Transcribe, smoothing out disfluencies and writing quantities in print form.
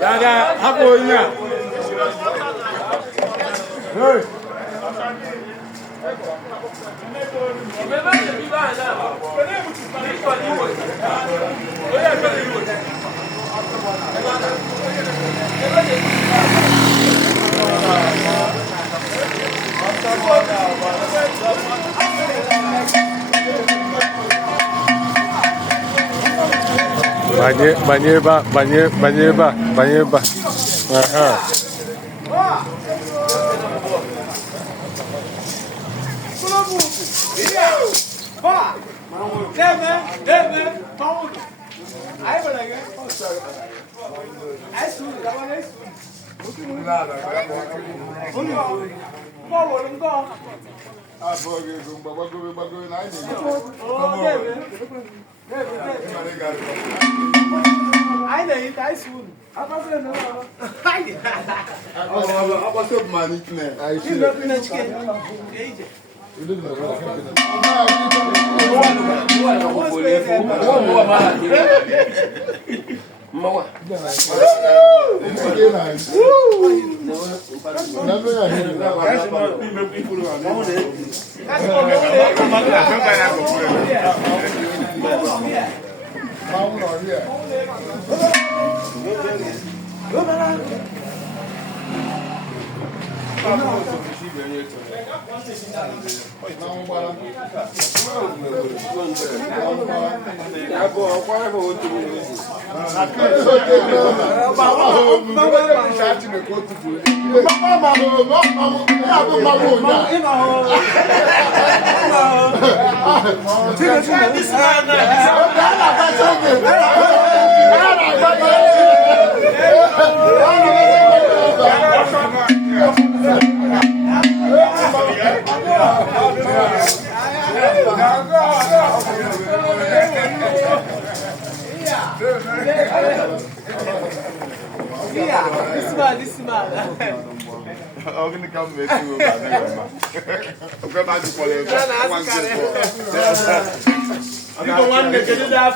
Yaga, hapo ina. Hey. Banyak. Aha. I need I soon. I was up my nickname. I should have been a chicken. This man. I'm going to come with you. I'm going to follow you. I'm going to get it up.